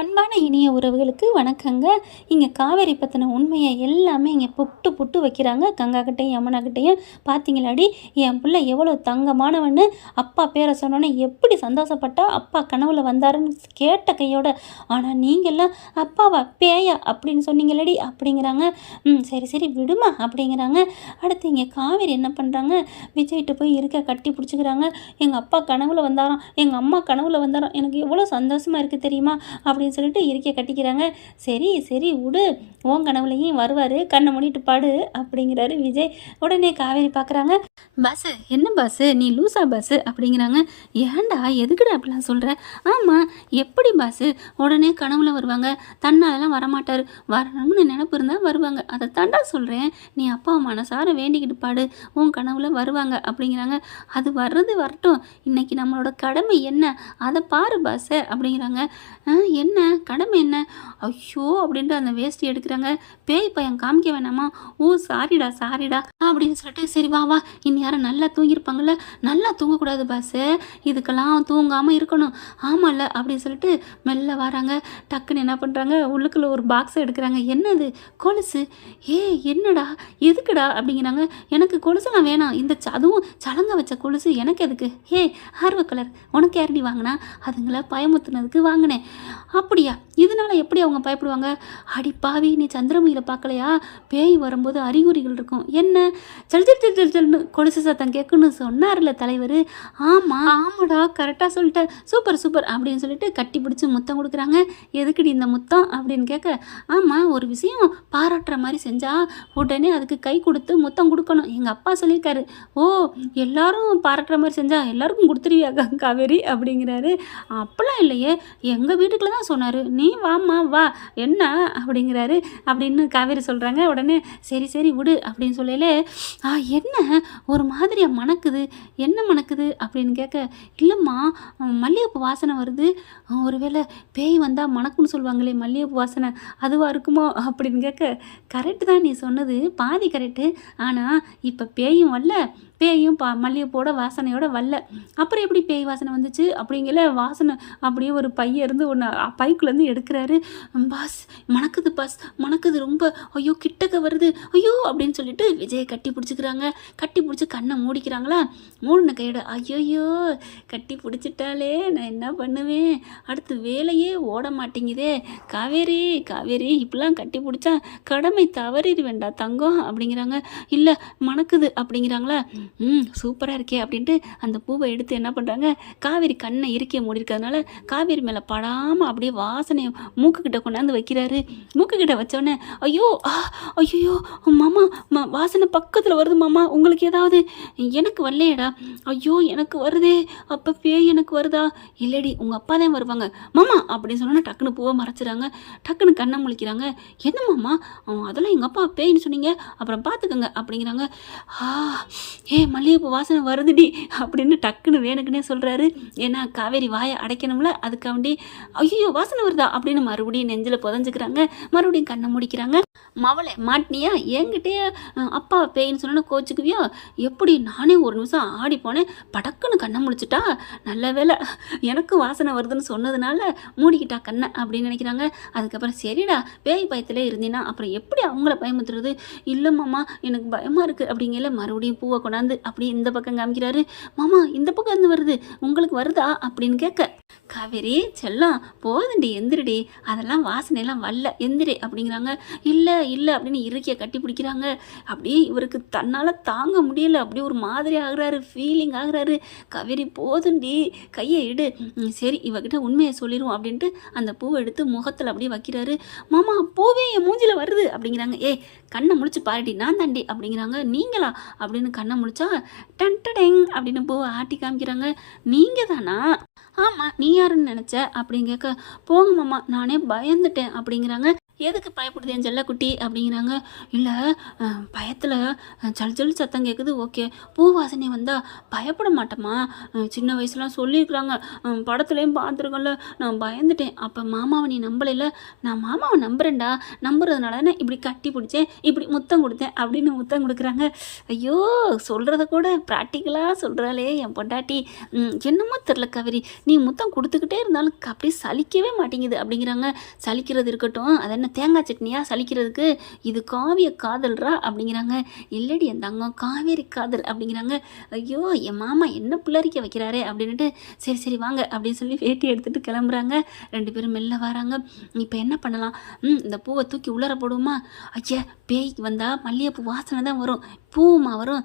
அன்பான இனிய உறவுகளுக்கு வணக்கங்க. இங்கே காவேரி பற்றின உண்மையை எல்லாமே இங்கே புட்டு புட்டு வைக்கிறாங்க. கங்காக்கிட்டையும் யமுனாக்கிட்டையும். பார்த்தீங்களாடி, என் பிள்ளை எவ்வளோ தங்கமானவன்னு அப்பா பேரை சொன்னோன்னே எப்படி சந்தோஷப்பட்டா. அப்பா கனவுல வந்தாருன்னு கேட்ட கையோட. ஆனால் நீங்கள்லாம் அப்பாவா பேயா அப்படின்னு சொன்னீங்களடி அப்படிங்கிறாங்க. சரி சரி விடுமா அப்படிங்கிறாங்க. அடுத்து இங்கே காவேரி என்ன பண்ணுறாங்க, விஜய்கிட்ட போய் இருக்க கட்டி பிடிச்சிக்கிறாங்க. எங்கள் அப்பா கனவுல வந்தாராம், எங்கள் அம்மா கனவுல வந்தாராம், எனக்கு எவ்வளோ சந்தோஷமாக இருக்குது தெரியுமா அப்படின்னு சொல்லிட்டு இருக்கையை கட்டிக்கிறாங்க. சரி சரி விடு, உன் கனவுலையும் வருவார், கண்ணை மூடிட்டு பாடு அப்படிங்கிறாரு விஜய். உடனே காவேரி பார்க்குறாங்க. பஸ்ஸு என்ன பஸ்ஸு, நீ லூசா பஸ்ஸு அப்படிங்கிறாங்க. ஏன்டா எதுக்குடா அப்படிலாம் சொல்கிற? ஆமாம் எப்படி பஸ்ஸு, உடனே கனவுல வருவாங்க, தன்னாலலாம் வரமாட்டார், வரணும்னு நினப்பு இருந்தால் வருவாங்க, அதை தாண்டா சொல்கிறேன். நீ அப்பா மனசார வேண்டிக்கிட்டு பாடு, உன் கனவுல வருவாங்க அப்படிங்கிறாங்க. அது வர்றது வரட்டும், இன்னைக்கு நம்மளோட கடமை என்ன அதை பாரு பஸ்ஸை அப்படிங்கிறாங்க. என்ன கடமை என்ன? ஐயோ அப்படின்ட்டு அந்த வேஷ்டி எடுக்கிறாங்க. பேய் பையன் காமிக்க வேணாமா? ஓ சாரிடா சாரிடா அப்படின்னு சொல்லிட்டு, சரி வா வா, இன்னும் யாரும் நல்லா தூங்கியிருப்பாங்கல்ல, நல்லா தூங்கக்கூடாது பாஸு, இதுக்கெல்லாம் தூங்காமல் இருக்கணும். ஆமாம்ல அப்படின்னு சொல்லிட்டு மெல்ல வராங்க. டக்குன்னு என்ன பண்ணுறாங்க, உள்ளுக்குள்ளே ஒரு பாக்ஸை எடுக்கிறாங்க. என்னது? கொலுசு. ஏ என்னடா எதுக்குடா அப்படிங்கிறாங்க. எனக்கு கொலுசுலாம் வேணாம், இந்த அதுவும் சலங்க வச்ச கொலுசு எனக்கு எதுக்கு? ஏ ஆர்வ கலர் உனக்கு யாரடி வாங்கினா? அதுங்களை பயமுத்துனதுக்கு வாங்கினேன். அப்படியா? இதனால எப்படி அவங்க பயப்படுவாங்க? அடி பாவி, நீ சந்திரமுகியில் பார்க்கலையா? பேய் வரும்போது அறிகுறிகள் இருக்கும். என்ன ஜல் ஜல் ஜல் ஜல் ஜல்னு கொலுசு சத்தம் கேட்குன்னு சொன்னார்ல தலைவர். ஆமாம் ஆமாடா கரெக்டாக சொல்லிட்டேன், சூப்பர் சூப்பர் அப்படின்னு சொல்லிட்டு கட்டி பிடிச்சி முத்தம் கொடுக்குறாங்க. எதுக்குடி இந்த முத்தம் அப்படின்னு கேட்க, ஆமாம் ஒரு விஷயம் பாராட்டுற மாதிரி செஞ்சால் உடனே அதுக்கு கை கொடுத்து முத்தம் கொடுக்கணும், எங்கள் அப்பா சொல்லியிருக்காரு. ஓ எல்லாரும் பாராட்டுற மாதிரி செஞ்சால் எல்லாருக்கும் கொடுத்துருவியா காவேரி அப்படிங்கிறாரு. அப்போல்லாம் இல்லையே, எங்கள் வீட்டுக்குள்ள தான் சொன்னார், நீ வாம்மா வா என்ன அப்படிங்கிறாரு. அப்படின்னு காவேரி சொல்கிறாங்க. உடனே சரி சரி விடு அப்படின்னு சொல்லலே, என்ன ஒரு மாதிரியாக மணக்குது, என்ன மணக்குது அப்படின்னு கேட்க, இல்லைம்மா மல்லிகைப்பூ வாசனை வருது, ஒருவேளை பேய் வந்தால் மணக்குன்னு சொல்லுவாங்களே மல்லிகைப்பூ வாசனை, அதுவாக இருக்குமோ அப்படின்னு கேட்க, கரெக்டு தான் நீ சொன்னது, பாதி கரெக்டு. ஆனால் இப்போ பேயும் வரல, பேயும் மல்லிகைப்பூவோட வாசனையோட வரல, அப்புறம் எப்படி பேய் வாசனை வந்துச்சு அப்படிங்கிற வாசனை அப்படியே ஒரு பைய இருந்து ஒன்று பைக்குலேருந்து எடுக்கிறாரு. பாஸ் மணக்குது, பாஸ் மணக்குது ரொம்ப, ஐயோ கிட்டக்க வருது, ஐயோ அப்படின்னு சொல்லிட்டு விஜயை கட்டி பிடிச்சிக்கிறாங்க. கட்டி பிடிச்சி கண்ணை மூடிக்கிறாங்களா, மூடின கையோட ஐயோயோ கட்டி பிடிச்சிட்டாலே நான் என்ன பண்ணுவேன், அடுத்து வேலையே ஓட மாட்டேங்குதே, காவேரி காவேரி இப்படிலாம் கட்டி பிடிச்சா கடமை தவறிடுவேண்டா தங்கம் அப்படிங்கிறாங்க. இல்லை மணக்குது அப்படிங்கிறாங்களா. சூப்பராக இருக்கே அப்படின்ட்டு அந்த பூவை எடுத்து என்ன பண்ணுறாங்க, காவேரி கண்ணை இறுக்கிய மூடி இருக்கிறதுனால காவேரி மேலே படாமல் அப்படியே வாசனையை மூக்குக்கிட்ட கொண்டாந்து வைக்கிறாரு. மூக்குக்கிட்ட வச்சோடனே ஐயோ ஐயோ மாமா வாசனை பக்கத்தில் வருது மாமா, உங்களுக்கு ஏதாவது? எனக்கு வரலையேடா. ஐயோ எனக்கு வருதே, அப்போ பேய் எனக்கு வருதா? இல்லடி உங்கள் அப்பா தான் வருவாங்க மாமா அப்படின்னு சொன்னோன்னா டக்குன்னு பூவை மறைச்சிறாங்க. டக்குன்னு கண்ணை முழிக்கிறாங்க. என்ன மாமா அதெல்லாம் எங்கள் அப்பா பேயின்னு சொன்னீங்க, அப்புறம் பார்த்துக்கோங்க அப்படிங்கிறாங்க. மல்லிகைப்பூ வாசனை வருதுடி அப்படின்னு டக்குன்னு வேணுக்குன்னே சொல்கிறாரு. ஏன்னா காவேரி வாயை அடைக்கணும்ல, அதுக்காண்டி ஐயோ வாசனை வருதா அப்படின்னு மறுபடியும் நெஞ்சில் புதஞ்சுக்கிறாங்க. மறுபடியும் கண்ணை முடிக்கிறாங்க. மவளை மாட்டினியா, என்கிட்டே அப்பா பேயின்னு சொன்னா கோச்சுக்குவியோ? எப்படி நானே ஒரு நிமிஷம் ஆடி போனேன், படக்குன்னு கண்ணை முடிச்சுட்டா, நல்ல வேலை எனக்கு வாசனை வருதுன்னு சொன்னதுனால மூடிக்கிட்டா கண்ணை அப்படின்னு நினைக்கிறாங்க. அதுக்கப்புறம் சரிடா பேய் பயத்தில் இருந்தீங்கன்னா அப்புறம் எப்படி அவங்கள பயமுத்துறது? இல்லை மாமா எனக்கு பயமாக இருக்குது அப்படிங்கல மறுபடியும் பூவை கொண்டாந்து அப்படியே இந்த பக்கம் காமிக்கிறாரு. மாமா இந்த பக்கம் இருந்து வருது, உங்களுக்கு வருதா அப்படின்னு கேட்க, காவேரி செல்லம் போதுண்டி எந்திரிடி, அதெல்லாம் வாசனையெல்லாம் வரல எந்திரி அப்படிங்கிறாங்க. இல்லை இல்லை அப்படின்னு இறுக்கிய கட்டி பிடிக்கிறாங்க. அப்படியே இவருக்கு தன்னால் தாங்க முடியல, அப்படியே ஒரு மாதிரி ஆகுறாரு, ஃபீலிங் ஆகுறாரு. காவேரி போதுண்டி கையை எடு, சரி இவகிட்ட உண்மையை சொல்லிடுவோம் அப்படின்ட்டு அந்த பூவை எடுத்து முகத்தில் அப்படியே வைக்கிறாரு. மாமா பூவே என் மூஞ்சில் வருது அப்படிங்கிறாங்க. கண்ணை முழிச்சு பாருடி, நான் தாண்டி அப்படிங்கிறாங்க. நீங்களா அப்படின்னு கண்ணை முழிச்சா டன்டடெங் அப்படின்னு பூவை ஆட்டி காமிக்கிறாங்க. நீங்கள் தானா? ஆமாம் நீ யாருன்னு நினச்ச அப்படின்னு கேட்க, போங்க மாமா நானே பயந்துட்டேன் அப்படிங்கிறாங்க. எதுக்கு பயப்படுது என் செல்லக்குட்டி அப்படிங்கிறாங்க. இல்லை பயத்தில் சல் சல் சத்தம் கேட்குது. ஓகே, பூ வாசனை வந்தால் பயப்பட மாட்டேம்மா, சின்ன வயசுலாம் சொல்லியிருக்கிறாங்க, படத்துலேயும் பார்த்துருக்கோம்ல, நான் பயந்துட்டேன். அப்போ மாமாவை நீ நம்பலைல, நான் மாமாவை நம்புறேன்டா, நம்புறதுனால தானே இப்படி கட்டி பிடிச்சேன், இப்படி முத்தம் கொடுத்தேன் அப்படின்னு முத்தம் கொடுக்குறாங்க. ஐயோ, சொல்கிறத கூட ப்ராக்டிக்கலாக சொல்கிறாளே என் பொண்டாட்டி. என்னமோ தெரில காவேரி, நீ முத்தம் கொடுத்துக்கிட்டே இருந்தாலும் அப்படியே சலிக்கவே மாட்டேங்குது அப்படிங்கிறாங்க. சலிக்கிறது இருக்கட்டும், அது என்ன தேங்காய் சட்னியா சலிக்கிறதுக்கு, இது காவிய காதல்ரா அப்படிங்கிறாங்க. இல்லடி என் தங்கம், காவேரி காதல் அப்படிங்கிறாங்க. ஐயோ, என் மாமா என்ன பிள்ளரிக்க வைக்கிறாரே அப்படின்ட்டு சரி சரி வாங்க அப்படின்னு சொல்லி வேட்டி எடுத்துகிட்டு கிளம்புறாங்க. 2 பேரும் மெல்ல வராங்க. இப்போ என்ன பண்ணலாம், இந்த பூவை தூக்கி உள்ளர போடுவோமா, ஐயா பேய்க்கு வந்தால் மல்லிகைப்பூ வாசனை தான் வரும், பூவுமா வரும்,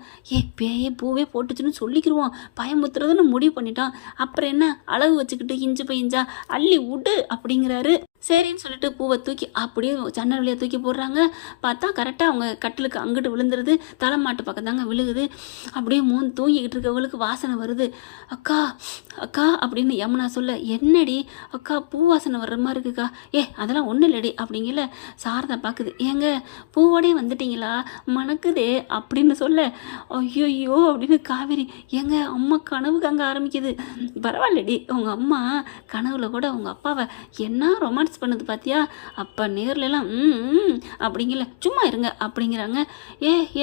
பேயே பூவே போட்டுச்சுன்னு சொல்லிக்கிடுவோம், பயமுத்துறதுன்னு முடிவு பண்ணிட்டோம், அப்புறம் என்ன அளவு வச்சுக்கிட்டு இஞ்சு போய் இஞ்சா அள்ளி விடு அப்படிங்கிறாரு. சரின்னு சொல்லிட்டு பூவை தூக்கி அப்படியே ஜன்னல் வழியாக தூக்கி போடுறாங்க. பார்த்தா கரெக்டாக அவங்க கட்டிலுக்கு அங்கிட்டு விழுந்துருது, தலைமாட்டு பக்கம் தாங்க விழுகுது. அப்படியே தூங்கிக்கிட்டு இருக்கவங்களுக்கு வாசனை வருது. அக்கா அக்கா அப்படின்னு யமுனா சொல்ல, என்னடி அக்கா பூ வாசனை வர்ற மாதிரி இருக்குக்கா, அதெல்லாம் ஒன்றும் இல்லடி அப்படிங்கல. சாரதா பார்க்குது, ஏங்க பூவோடே வந்துட்டீங்களா, மணக்குதே அப்படின்னு சொல்ல, ஐயோ அப்படின்னு காவேரி, ஏங்க அம்மா கனவு கங்க ஆரம்பிக்குது. பரவாயில்லடி, உங்கள் அம்மா கனவுல கூட உங்கள் அப்பாவை என்ன ரொமான்ஸ் பண்ணுது பார்த்தியா, அப்போ நேர்லலாம் அப்படிங்கல, சும்மா இருங்க அப்படிங்கிறாங்க.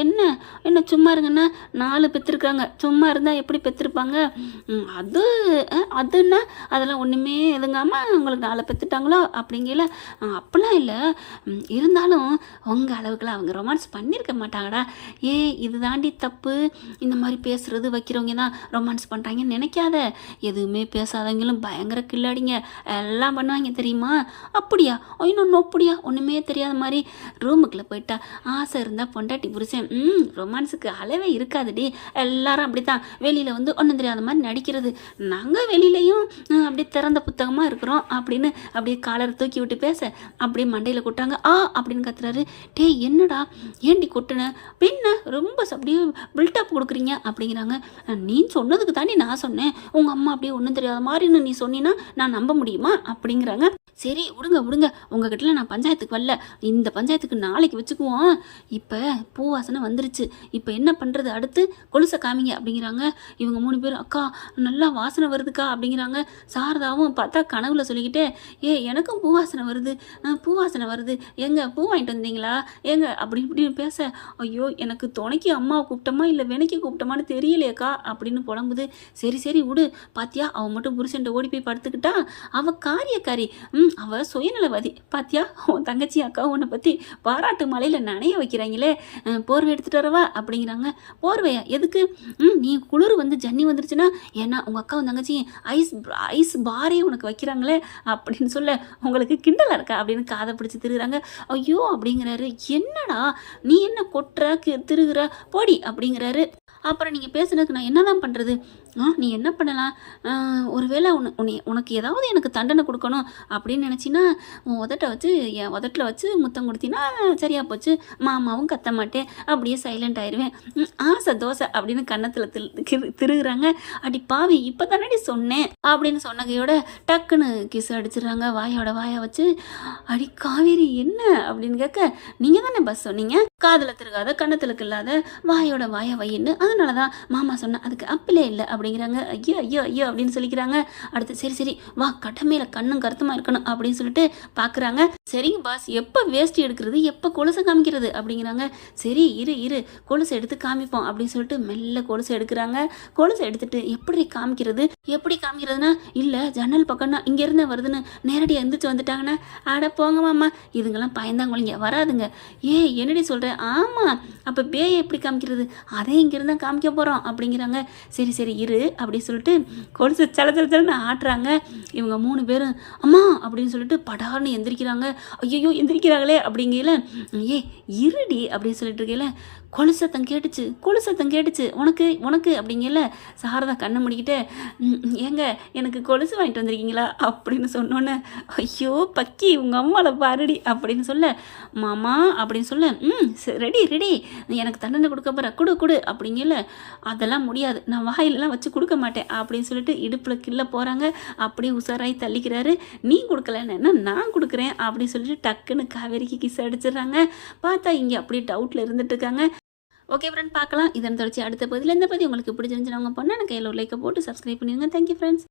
என்ன என்ன சும்மா இருங்கன்னா, 4 பெற்றிருக்காங்க, சும்மா இருந்தால் எப்படி பெற்றிருப்பாங்க, அதுன்னா அதெல்லாம் ஒன்றுமே எதுங்காம உங்களுக்கு 4 பெற்றுட்டாங்களோ அப்படிங்கல. அப்படிலாம் இல்லை, இருந்தாலும் உங்கள் அளவுக்குலாம் அவங்க ரொமான்ஸ் பண்ணியிருக்க மாட்டாங்கடா. இது தாண்டி தப்பு, இந்த மாதிரி பேசுறது வைக்கிறவங்க தான் ரொமான்ஸ் பண்ணுறாங்கன்னு நினைக்காத, எதுவுமே பேசாதவங்களும் பயங்கர கில்லாடிங்க, எல்லாம் பண்ணுவாங்க தெரியுமா. அப்படியா, இன்னொன்று அப்படியா, ஒன்றுமே தெரியாத மாதிரி ரூமுக்குள்ளே போயிட்டா, ஆசை இருந்தால் பொண்டாட்டி புருஷன் ரொமான்ஸுக்கு அளவே இருக்காதுடி, எல்லாரும் அப்படி தான் வெளியில் வந்து ஒன்றும் தெரியாத மாதிரி நடிக்கிறது, நாங்கள் வெளியிலையும் அப்படியே திறந்த புத்தகமாக இருக்கிறோம் அப்படின்னு அப்படியே காலரை தூக்கி விட்டு பேச அப்படியே மண்டையில் கொட்டாங்க. அப்படின்னு கத்துறாரு. என்னடா ஏண்டி கொட்டுன, பின்ன ரொம்ப அப்படியே பில்டப் கொடுக்குறீங்க அப்படிங்கிறாங்க. நீ சொன்னதுக்கு தாண்டி நான் சொன்னேன், உங்கள் அம்மா அப்படியே ஒன்றும் தெரியாத மாதிரின்னு நீ சொன்னீன்னா நான் நம்ப முடியுமா அப்படிங்கிறாங்க. சரி விடுங்க உங்ககிட்ட நான் பஞ்சாயத்துக்கு வரல, இந்த பஞ்சாயத்துக்கு நாளைக்கு வச்சுக்குவோம், இப்போ பூவாசனை வந்துருச்சு, இப்போ என்ன பண்ணுறது, அடுத்து கொலுசை காமிங்க அப்படிங்கிறாங்க. இவங்க 3 பேரும் அக்கா நல்லா வாசனை வருதுக்கா அப்படிங்கிறாங்க. சாரதாவும் பார்த்தா கனவுல சொல்லிக்கிட்டே, எனக்கும் பூவாசனை வருது, எங்க பூ வாங்கிட்டு வந்தீங்களா ஏங்க அப்படி இப்படின்னு பேச, ஐயோ எனக்கு துணைக்கு அம்மாவை கூப்பிட்டோமா இல்லை வினைக்கு கூப்பிட்டோமான்னு தெரியலையேக்கா அப்படின்னு புலம்புது. சரி விடு, பாத்தியா அவன் மட்டும் புருஷன்ட்ட ஓடி போய் படுத்துக்கிட்டா, அவள் காரியக்காரி, அவள் சுயநலவாதி, பாத்தியா உன் தங்கச்சி அக்கா உன்னை பற்றி பாராட்டு மலையில் நனைய வைக்கிறாங்களே, போர்வை எடுத்துகிட்டு வரவா அப்படிங்கிறாங்க. போர்வையா எதுக்கு, நீ குளிர் வந்து ஜன்னி வந்துருச்சுன்னா, ஏன்னா உங்கள் அக்காவும் தங்கச்சி ஐஸ் பாரே உனக்கு வைக்கிறாங்களே அப்படின்னு சொல்ல, உங்களுக்கு கிண்டலாக இருக்கா அப்படின்னு காதை பிடிச்சி திருகுறாங்க. ஐயோ அப்படிங்கிறாரு. என்னடா நீ என்ன கொட்டுற திருகுற போடி அப்படிங்கிறாரு. அப்புறம் நீங்கள் பேசுனதுக்கு நான் என்ன தான் பண்ணுறது, நீ என்ன பண்ணலாம், ஒருவேளை உனக்கு ஏதாவது எனக்கு தண்டனை கொடுக்கணும் அப்படின்னு நினச்சின்னா உன் என் உதட்டில் வச்சு முத்தம் கொடுத்தினா சரியாக போச்சு, மாமாவும் கத்த மாட்டேன், அப்படியே சைலண்ட் ஆயிடுவேன், ஆசை தோசை அப்படின்னு கன்னத்தில் திருகுறாங்க. அடி பாவி இப்போ தானடி சொன்னேன் அப்படின்னு சொன்னகையோட டக்குன்னு கிஸ் அடிச்சிடுறாங்க வாயை வச்சு. அடி காவேரி என்ன அப்படின்னு கேட்க, நீங்கள் தானே பஸ் சொன்னீங்க, காதில் திருகாத கன்னத்தில் இல்லாத வாயை வையின்னு, அதனால தான் மாமா சொன்னேன், அதுக்கு அப்பிலே இல்லை அப்படிங்கிறாங்க. ஐயோ அப்படின்னு சொல்லிக்கிறாங்க. அடுத்து சரி வா, கடமையில் கண்ணும் கருத்துமா இருக்கணும் அப்படின்னு சொல்லிட்டு பார்க்குறாங்க. சரிங்க பாஸ், எப்போ வேஷ்டி எடுக்கிறது, எப்போ கொலுசை காமிக்கிறது அப்படிங்கிறாங்க. சரி இரு கொலுசை எடுத்து காமிப்போம் அப்படின்னு சொல்லிட்டு மெல்ல கொலுசை எடுக்கிறாங்க. கொலுசை எடுத்துட்டு எப்படி காமிக்கிறதுனா, இல்லை ஜன்னல் பக்கம்னா இங்கேருந்து வருதுன்னு நேரடியாக எந்திரிச்சு வந்துட்டாங்கன்னா, ஆட போங்க மாமா, இதுங்கெல்லாம் பயந்தாங்கொழிங்க வராதுங்க. என்னடி சொல்கிறேன், ஆமாம் அப்போ பேயை எப்படி காமிக்கிறது, அதே இங்கேருந்து தான் காமிக்க போகிறோம் அப்படிங்கிறாங்க. சரி இரு அப்படி சொல்லிட்டு கொலுசு சலன்னு ஆட்டுறாங்க. இவங்க 3 பேரும் அம்மா அப்படின்னு சொல்லிட்டு படார்னு எந்திரிக்கிறாங்க. ஐயோ எந்திரிக்கிறாங்களே அப்படிங்கல, இருடி அப்படின்னு சொல்லிட்டு இருக்கையில கொலு சத்தம் கேட்டுச்சு உனக்கு உனக்கு அப்படிங்கல. சாரதா கண்ணை முடிக்கிட்டு ஏங்க எனக்கு கொலுசு வாங்கிட்டு வந்திருக்கீங்களா அப்படின்னு சொன்னோன்னே, ஐயோ பக்கி உங்கள் அம்மாவில் பாருடி அப்படின்னு சொல்ல, மாமா அப்படின்னு சொல்ல, ரெடி ரெடி எனக்கு தண்டனை கொடுக்க போகிற கொடு கொடு அப்படிங்கல. அதெல்லாம் முடியாது, நான் வாயிலெலாம் வச்சு கொடுக்க மாட்டேன் அப்படின்னு சொல்லிட்டு இடுப்பில் கிள்ள போகிறாங்க. அப்படியே உஷாராகி தள்ளிக்கிறாரு. நீ கொடுக்கலன்னு நான் கொடுக்குறேன் அப்படின்னு சொல்லிட்டு டக்குன்னு காவேரிக்கு கிஸ் அடிச்சிடுறாங்க. பார்த்தா இங்கே அப்படியே டவுட்டில் இருந்துட்டு இருக்காங்க. ஓகே ஃப்ரெண்ட், பார்க்கலாம். இதன் தொடர்ச்சி அடுத்த பகுதியில். இந்த பகுதி உங்களுக்கு பிடிச்சிருந்துச்சுன்னா உங்கள் பொண்ணான கையில் ஒரு லைக்கை போட்டு சப்ஸ்கிரைப் பண்ணிடுங்க. Thank you friends.